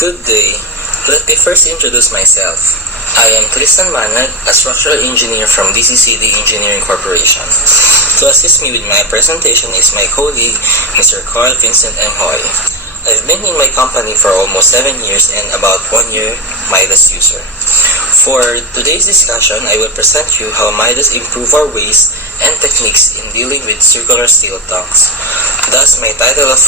Good day. Let me first introduce myself. I am Tristan Mannag, a structural engineer from DCCD Engineering Corporation. To assist me with my presentation is my colleague, Mr. Carl Vincent Engr. I've been in my company for almost 7 years and about 1 year MIDAS user. For today's discussion, I will present you how MIDAS improve our ways and techniques in dealing with circular steel tanks. Thus, my title of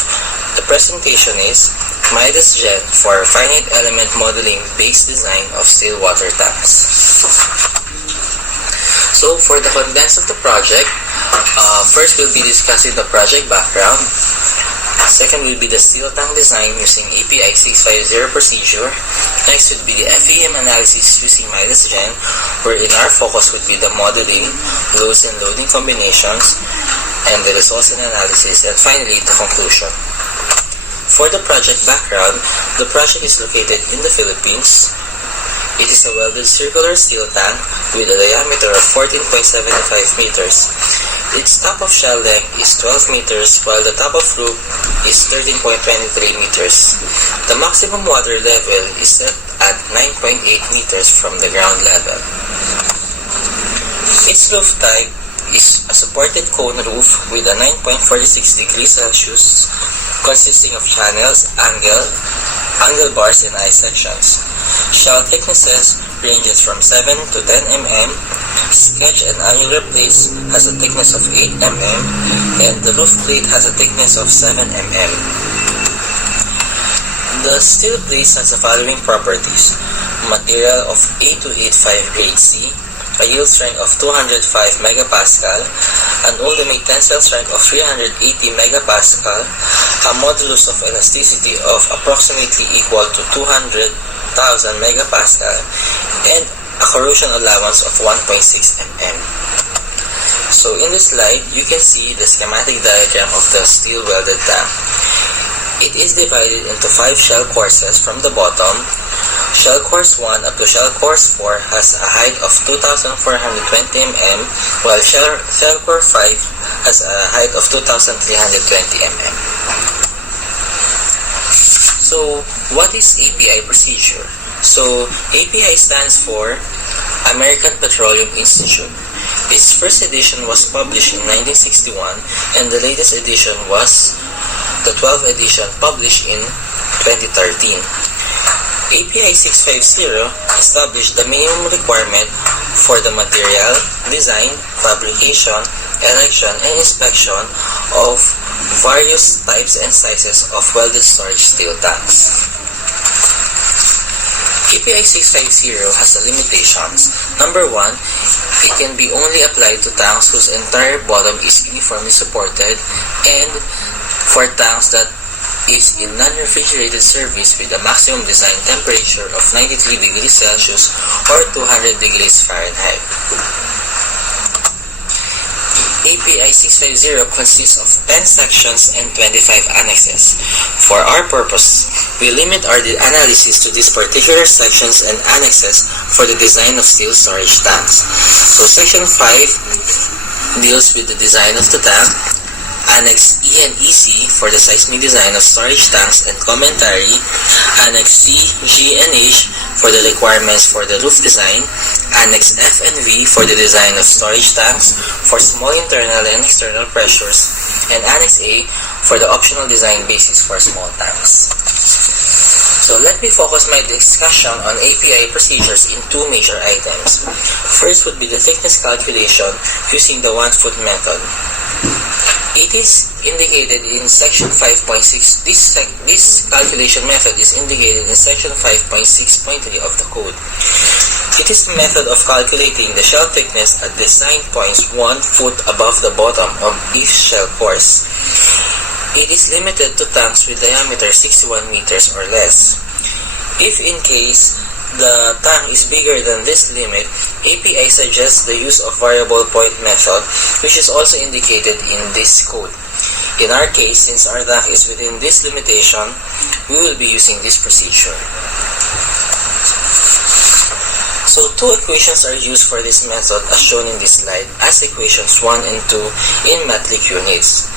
the presentation is MIDAS Gen for Finite Element Modeling Based Design of Steel Water Tanks. So, for the contents of the project, first we'll be discussing the project background. Second will be the steel tank design using API 650 procedure. Next would be the FEM analysis using MIDAS Gen, wherein our focus would be the modeling, loads and loading combinations, and the results and analysis, and finally the conclusion. For the project background, the project is located in the Philippines. It is a welded circular steel tank with a diameter of 14.75 meters. Its top of shell length is 12 meters while the top of roof is 13.23 meters. The maximum water level is set at 9.8 meters from the ground level. Its roof type is a supported cone roof with a 9.46 degrees Celsius consisting of channels, angle bars, and eye sections. Shell thicknesses ranges from 7 to 10 mm. Sketch and annular plates has a thickness of 8 mm, and the roof plate has a thickness of 7 mm. The steel plates has the following properties: material of A285 grade C, a yield strength of 205 megapascal, an ultimate tensile strength of 380 megapascal, a modulus of elasticity of approximately equal to 200,000 megapascal, and a corrosion allowance of 1.6 mm. So in this slide, you can see the schematic diagram of the steel welded tank. It is divided into 5 shell courses from the bottom. Shell course 1 up to shell course 4 has a height of 2,420 mm, while shell course 5 has a height of 2,320 mm. So, what is API procedure? So, API stands for American Petroleum Institute. Its first edition was published in 1961, and the latest edition was the 12th edition published in 2013. API 650 established the minimum requirement for the material, design, fabrication, erection, and inspection of various types and sizes of welded storage steel tanks. API 650 has limitations. Number 1, it can be only applied to tanks whose entire bottom is uniformly supported, and for tanks that is in non-refrigerated service with a maximum design temperature of 93 degrees Celsius or 200 degrees Fahrenheit. API 650 consists of 10 sections and 25 annexes. For our purpose, we limit our analysis to these particular sections and annexes for the design of steel storage tanks. So Section 5 deals with the design of the tank, Annex E and EC for the seismic design of storage tanks and commentary, Annex C, G, and H for the requirements for the roof design, Annex F and V for the design of storage tanks for small internal and external pressures, and Annex A for the optional design basis for small tanks. So let me focus my discussion on API procedures in 2 major items. First would be the thickness calculation using the 1-foot method. It is indicated in section 5.6. This calculation method is indicated in section 5.6.3 of the code. It is a method of calculating the shell thickness at design points 1 foot above the bottom of each shell course. It is limited to tanks with diameter 61 meters or less. If in case the tank is bigger than this limit, API suggests the use of variable point method, which is also indicated in this code. In our case, since our tank is within this limitation, we will be using this procedure. So 2 equations are used for this method as shown in this slide as equations 1 and 2 in metric units.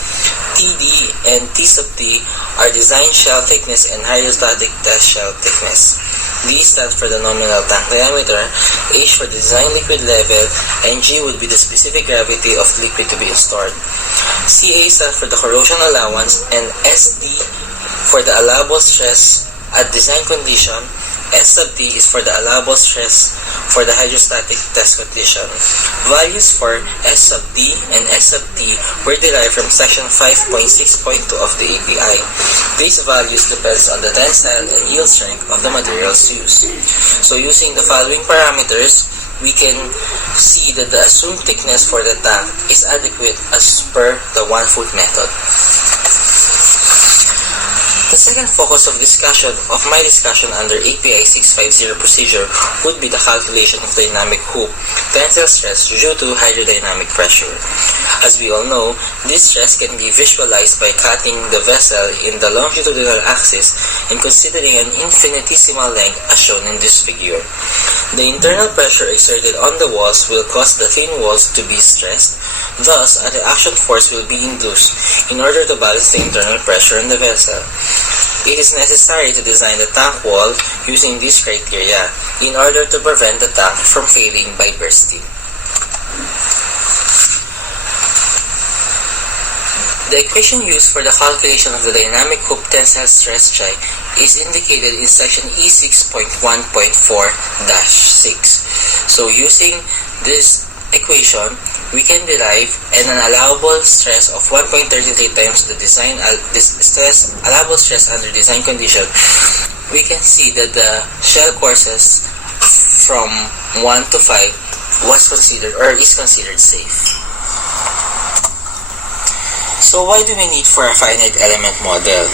TD and T sub T are design shell thickness and hydrostatic test shell thickness. D stands for the nominal tank diameter, H for the design liquid level, and G would be the specific gravity of liquid to be stored. CA stands for the corrosion allowance, and SD for the allowable stress at design condition. S sub T is for the allowable stress for the hydrostatic test condition. Values for S sub T and S sub T were derived from section 5.6.2 of the API. These values depends on the tensile and yield strength of the materials used. So using the following parameters, we can see that the assumed thickness for the tank is adequate as per the 1-foot method. The second focus of my discussion under API 650 procedure would be the calculation of dynamic hoop tensile stress due to hydrodynamic pressure. As we all know, this stress can be visualized by cutting the vessel in the longitudinal axis and considering an infinitesimal length as shown in this figure. The internal pressure exerted on the walls will cause the thin walls to be stressed, thus a reaction force will be induced in order to balance the internal pressure in the vessel. It is necessary to design the tank wall using these criteria in order to prevent the tank from failing by bursting. The equation used for the calculation of the dynamic hoop tensile stress chi is indicated in section E6.1.4-6. So using this equation, we can derive an allowable stress of 1.33 times the allowable stress under design condition. We can see that the shell courses from 1 to 5 was considered or is considered safe. So why do we need for a finite element model?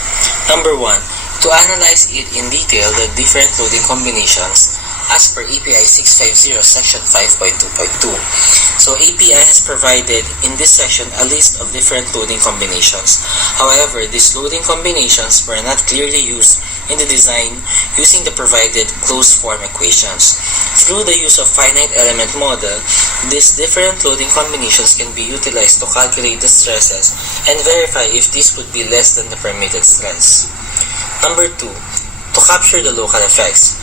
Number 1, to analyze it in detail the different loading combinations as per API 650 section 5.2.2. So API has provided in this section a list of different loading combinations. However, these loading combinations were not clearly used in the design using the provided closed form equations. Through the use of finite element model, these different loading combinations can be utilized to calculate the stresses and verify if this would be less than the permitted stress. Number 2, to capture the local effects.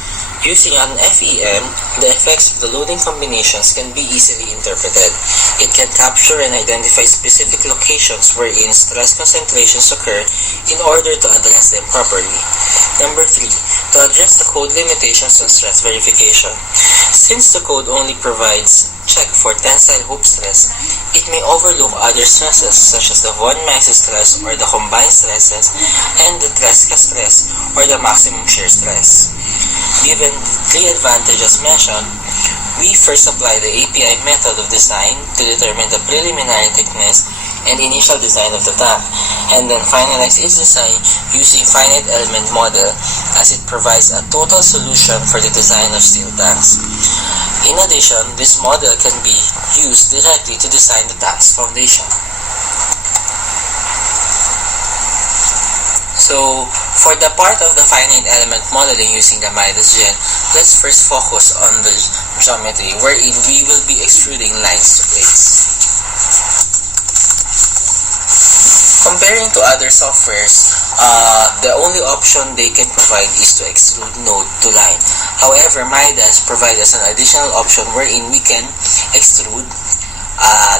Using an FEM, the effects of the loading combinations can be easily interpreted. It can capture and identify specific locations wherein stress concentrations occur in order to address them properly. Number 3, to address the code limitations on stress verification. Since the code only provides check for tensile hoop stress, it may overlook other stresses such as the von Mises stress or the combined stresses and the Tresca stress or the maximum shear stress. Given the 3 advantages mentioned, we first apply the API method of design to determine the preliminary thickness and initial design of the tank, and then finalize its design using finite element model as it provides a total solution for the design of steel tanks. In addition, this model can be used directly to design the tank's foundation. So, for the part of the finite element modeling using the MIDAS Gen, let's first focus on the geometry wherein we will be extruding lines to plates. Comparing to other softwares, the only option they can provide is to extrude node to line. However, MIDAS provides us an additional option wherein we can extrude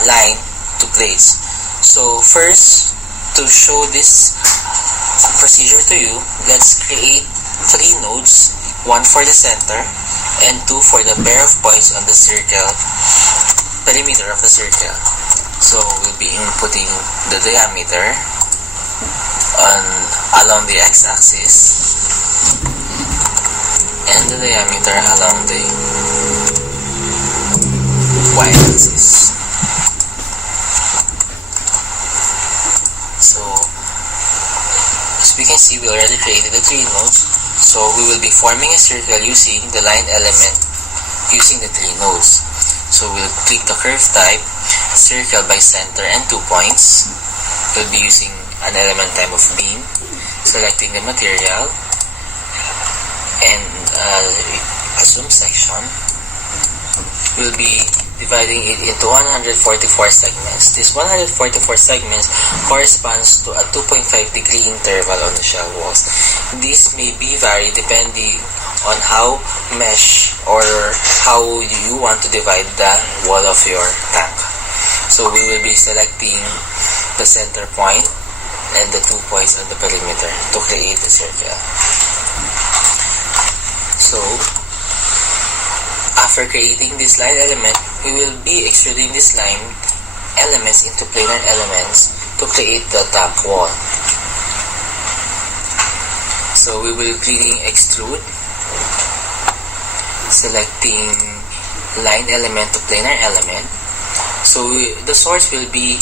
line to plates. So first, to show this procedure to you, let's create 3 nodes, 1 for the center and 2 for the pair of points on the circle, perimeter of the circle. So we'll be inputting the diameter along the x-axis and the diameter along the y-axis. So as we can see, we already created the 3 nodes, so we will be forming a circle using the line element using the 3 nodes. So we'll click the curve type, circle by center and 2 points. We'll be using an element type of beam, selecting the material and assume section. We'll be dividing it into 144 segments. This 144 segments corresponds to a 2.5 degree interval on the shell walls. This may be varied depending on how mesh or how you want to divide the wall of your tank. So we will be selecting the center point and the 2 points on the perimeter to create a circle. So after creating this line element, we will be extruding this line elements into planar elements to create the tank wall. So we will clicking extrude, selecting line element to planar element. So the source will be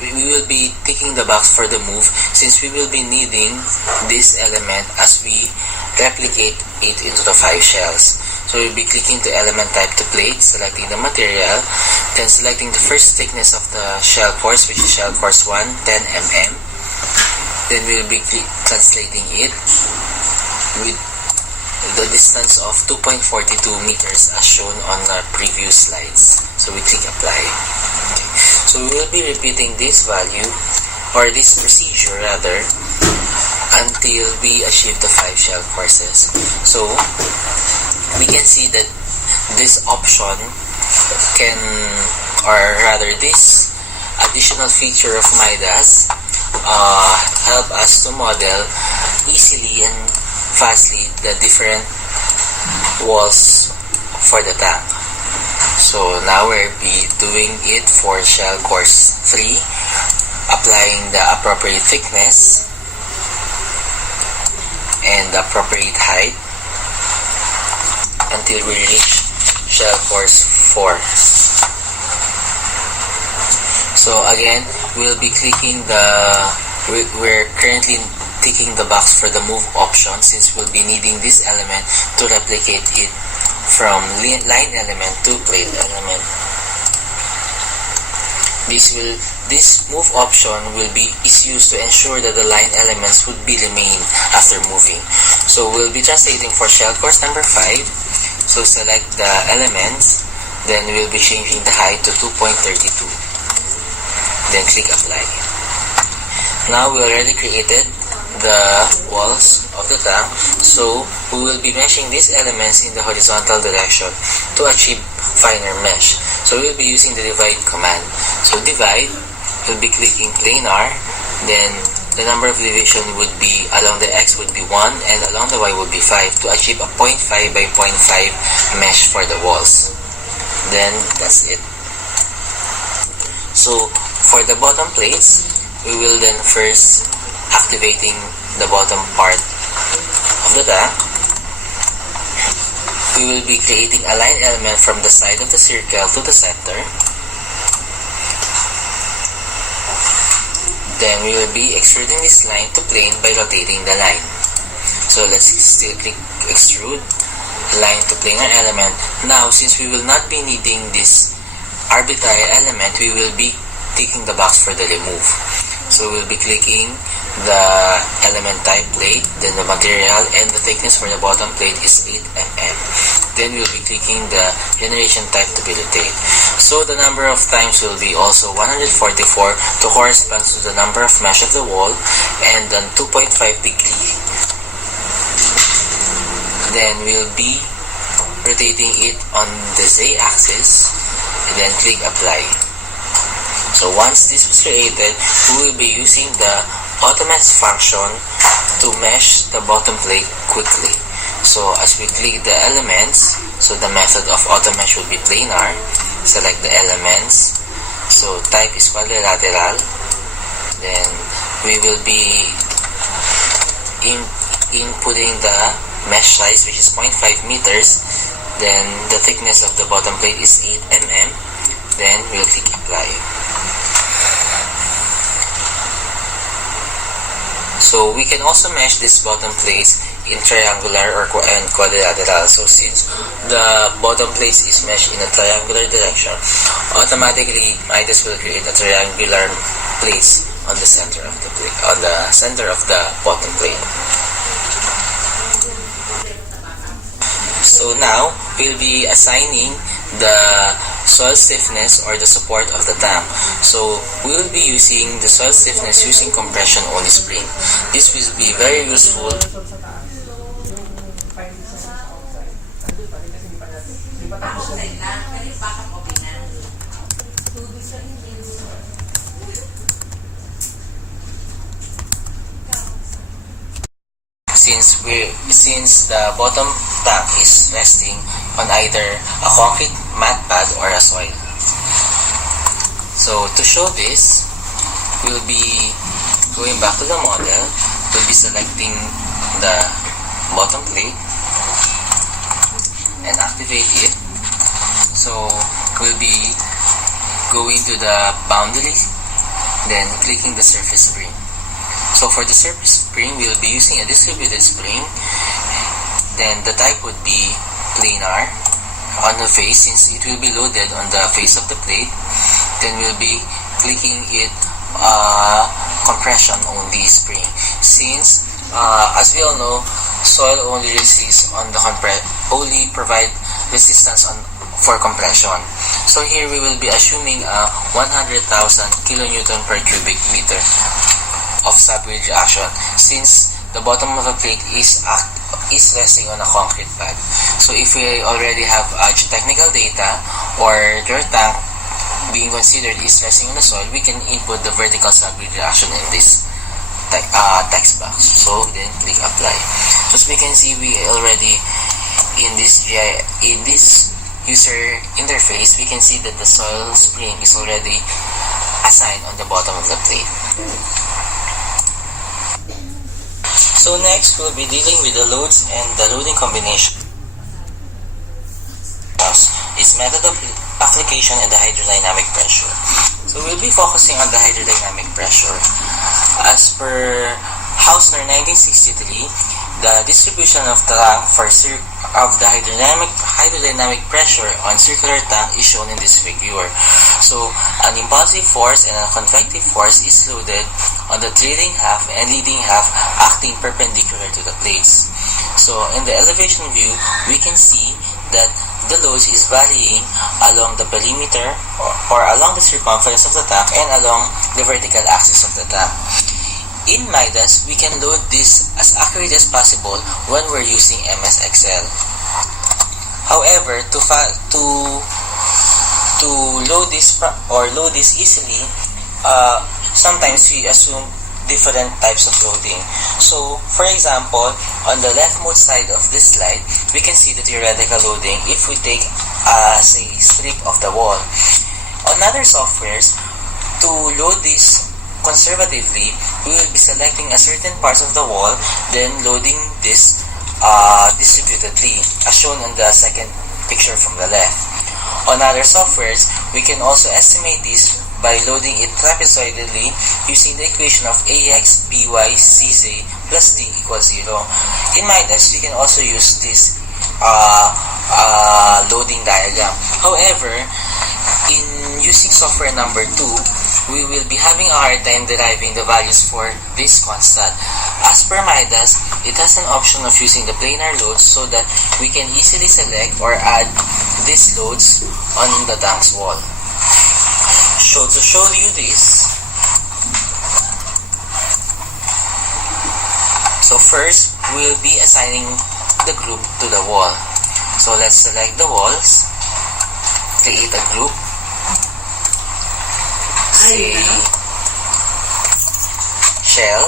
we will be ticking the box for the move, since we will be needing this element as we replicate it into the 5 shells. So we'll be clicking to element type to plate, selecting the material, then selecting the first thickness of the shell course, which is shell course 1, 10 mm. Then we'll be translating it with the distance of 2.42 meters as shown on the previous slides. So we click apply. Okay. So we will be repeating this value, or this procedure rather, until we achieve the 5 shell courses. So we can see that this option can, or rather this additional feature of MIDAS help us to model easily and fastly the different walls for the tank. So now we'll be doing it for shell course 3, applying the appropriate thickness and the appropriate height until we reach shell course 4. So again, we'll be clicking we're currently ticking the box for the move option, since we'll be needing this element to replicate it from line element to plate element. This move option is used to ensure that the line elements would be remain after moving. So we'll be translating for shell course number 5. So select the elements, then we'll be changing the height to 2.32. Then click apply. Now we already created the walls of the tank, so we will be meshing these elements in the horizontal direction to achieve finer mesh. So we'll be using the divide command. So divide, we'll be clicking planar, then the number of division would be, along the x would be 1 and along the y would be 5 to achieve a 0.5 by 0.5 mesh for the walls. Then that's it. So for the bottom plates, we will then first activating the bottom part of the tank. We will be creating a line element from the side of the circle to the center. Then we will be extruding this line to plane by rotating the line. So let's still click extrude, line to planar element. Now since we will not be needing this arbitrary element, we will be ticking the box for the remove. So we'll be clicking the element type plate, then the material, and the thickness for the bottom plate is 8 mm. Then we'll be clicking the generation type to be rotate. So the number of times will be also 144 to correspond to the number of mesh of the wall, and then 2.5 degree. Then we'll be rotating it on the Z axis, and then click apply. So once this was created, we will be using the automate function to mesh the bottom plate quickly. So as we click the elements, so the method of automesh will be planar. Select the elements. So type is quadrilateral. Then we will be inputting the mesh size, which is 0.5 meters. Then the thickness of the bottom plate is 8 mm. Then we'll click apply. So we can also mesh this bottom plates in triangular or quadrilateral. So since the bottom plate is meshed in a triangular direction, automatically MIDAS will create a triangular place on the center of the plate, on the center of the bottom plate. So now we'll be assigning the soil stiffness or the support of the tank. So we will be using the soil stiffness using compression only spring. This will be very useful since the bottom tank is resting on either a concrete mat pad or a soil. So to show this, we'll be going back to the model. We'll be selecting the bottom plate and activate it. So we'll be going to the boundary, then clicking the surface spring. So for the surface spring, we'll be using a distributed spring. Then the type would be planar on the face, since it will be loaded on the face of the plate. Then we'll be clicking it compression only spring, since as we all know, soil only resists on the only provide resistance for compression. So here we will be assuming a 100,000 kilonewton per cubic meter of subwave reaction, since the bottom of the plate is resting on a concrete pad. So if we already have geotechnical data, or your tank being considered is resting on the soil, we can input the vertical subwave reaction in this text box. So then click apply. As we can see, we already in this user interface, we can see that the soil spring is already assigned on the bottom of the plate. So next, we'll be dealing with the loads and the loading combination. This method of application and the hydrodynamic pressure. So we'll be focusing on the hydrodynamic pressure. As per Hausner 1963, the distribution of the tank of the hydrodynamic pressure on circular tank is shown in this figure. So an impulsive force and a convective force is loaded on the trailing half and leading half, acting perpendicular to the plates. So in the elevation view, we can see that the loads is varying along the perimeter or along the circumference of the tank and along the vertical axis of the tank. In MIDAS, we can load this as accurate as possible when we're using MS Excel. However, to load this easily, sometimes we assume different types of loading. So, for example, on the leftmost side of this slide, we can see the theoretical loading if we take say strip of the wall. On other softwares, to load this conservatively, we will be selecting a certain parts of the wall, then loading this distributedly, as shown on the second picture from the left. On other softwares, we can also estimate this by loading it trapezoidally using the equation of ax by cz plus d equals 0. In MIDAS, we can also use this loading diagram. However, in using software number 2, we will be having a hard time deriving the values for this constant. As per MIDAS, it has an option of using the planar loads so that we can easily select or add these loads on the tank's wall. So to show you this, so first, we'll be assigning the group to the wall. So let's select the walls, create a group, say shell,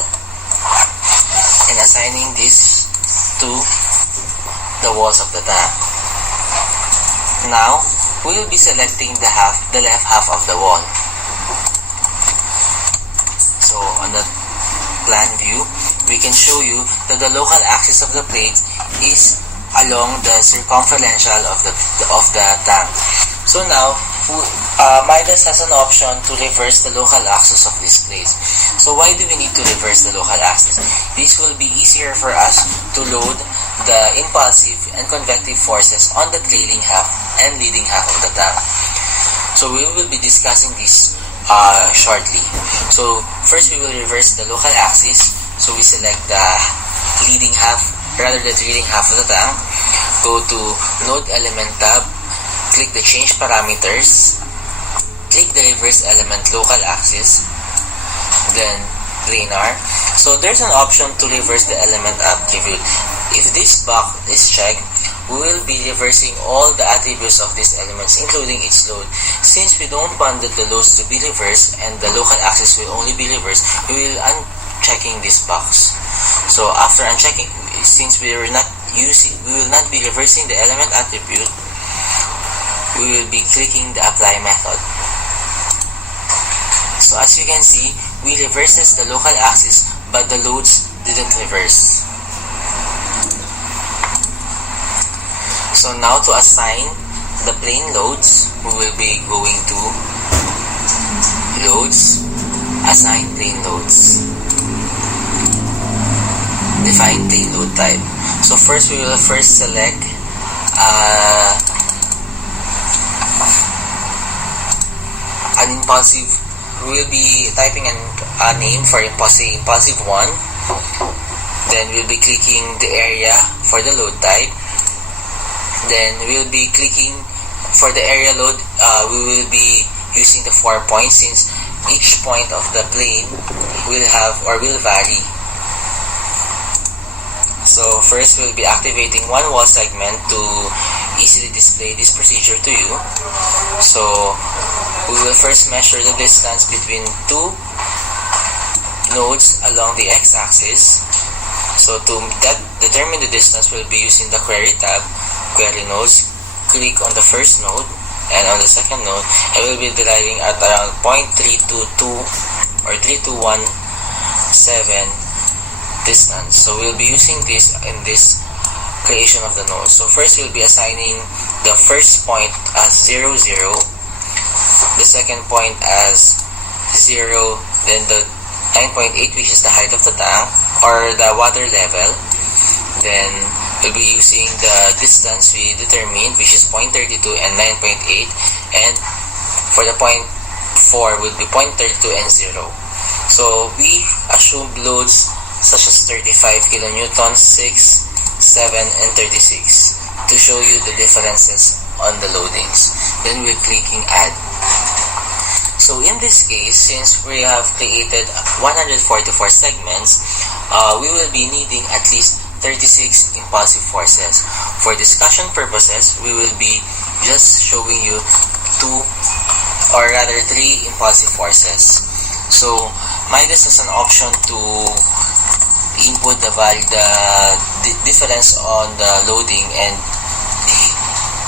and assigning this to the walls of the tank. Now, we will be selecting the left half of the wall. So on the plan view, we can show you that the local axis of the plate is along the circumferential of the tank. So now, MIDAS has an option to reverse the local axis of this plate. So why do we need to reverse the local axis? This will be easier for us to load the impulsive and convective forces on the trailing half and leading half of the tank. So we will be discussing this shortly. So first we will reverse the local axis. So we select the leading half, rather the trailing half of the tank. Go to Node Element tab, click the change parameters, click the reverse element local axis, then planar. So there's an option to reverse the element attribute. If this box is checked, we will be reversing all the attributes of these elements, including its load. Since we don't want the loads to be reversed and the local axis will only be reversed, we will unchecking this box. So after unchecking, since we will not be reversing the element attribute, we will be clicking the apply method. So as you can see, we reverses the local axis, but the loads didn't reverse. So now to assign the plane loads, we will be going to loads, assign plane loads, define plane load type. So first we will select an impulsive. We will be typing a name for impulsive 1. Then we'll be clicking the area for the load type. Then we'll be clicking for the area load. We will be using the 4 points, since each point of the plane will have or will vary. So first we'll be activating one wall segment to easily display this procedure to you. So we will first measure the distance between two nodes along the x-axis. So to determine the distance, we'll be using the query tab, query nodes, click on the first node and on the second node, and we'll be deriving at around 0.322 or 3217 distance. So we'll be using this in this creation of the node. So first we'll be assigning the first point as 0, 0, the second point as 0, then the 9.8, which is the height of the tank or the water level. Then we'll be using the distance we determined, which is 0.32 and 9.8, and for the 0.4 will be 0.32 and 0. So we assume loads such as 35 kilonewtons, 6, 7, and 36 to show you the differences on the loadings. Then we're clicking add. So in this case, since we have created 144 segments, we will be needing at least 36 impulsive forces. For discussion purposes, we will be just showing you 3 impulsive forces. So MIDAS has an option to input the difference on the loading, and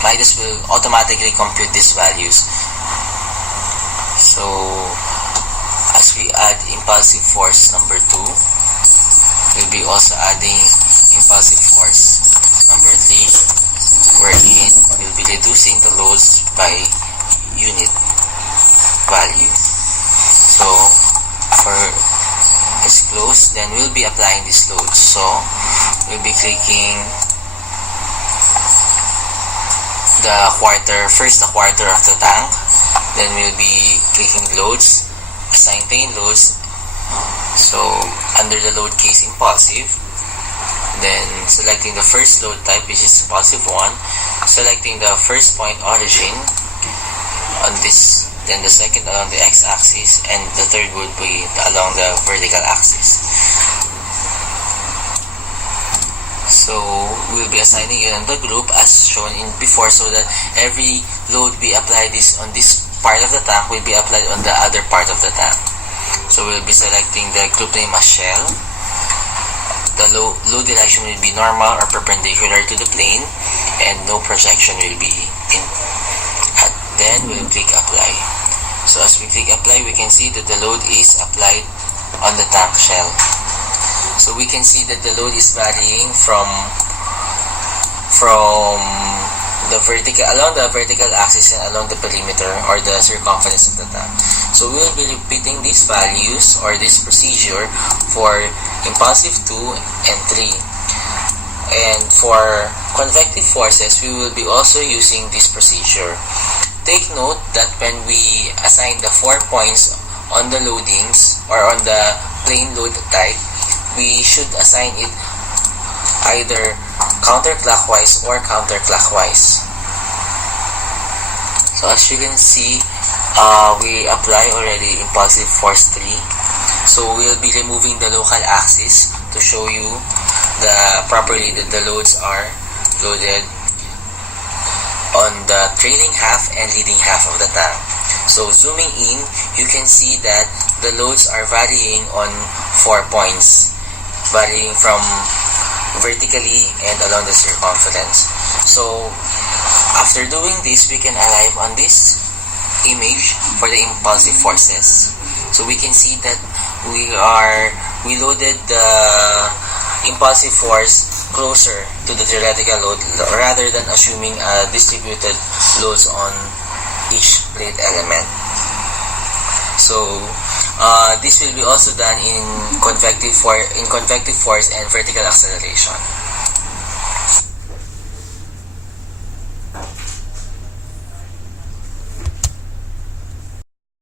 MIDAS will automatically compute these values. So as we add impulsive force number 2, we'll be also adding impulsive force number 3, wherein we'll be reducing the loads by unit value. So for is closed, then we'll be applying these loads. So we'll be clicking the quarter of the tank, then we'll be clicking loads, assign plane loads. So under the load case impulsive, then selecting the first load type, which is impulsive 1, selecting the first point origin on this, then the second along the x-axis, and the third would be along the vertical axis. So we'll be assigning it on the group as shown in before, so that every load we apply this on this part of the tank will be applied on the other part of the tank. So we'll be selecting the group name as shell. The load direction will be normal or perpendicular to the plane, and no projection will be in. Then we'll click apply. So as we click apply, we can see that the load is applied on the tank shell. So we can see that the load is varying from the along the vertical axis and along the perimeter or the circumference of the tank. So we will be repeating these values or this procedure for impulsive 2 and 3. And for convective forces, we will be also using this procedure. Take note that when we assign the 4 points on the loadings or on the plane load type, we should assign it either counterclockwise or counterclockwise. So as you can see, we apply already impulsive force 3. So we'll be removing the local axis to show you properly that the loads are loaded on the trailing half and leading half of the tank. So zooming in, you can see that the loads are varying on 4 points, varying from vertically and along the circumference. So after doing this, we can arrive on this image for the impulsive forces. So we can see that we loaded the impulsive force closer to the theoretical load rather than assuming distributed loads on each plate element. So this will be also done in convective force and vertical acceleration.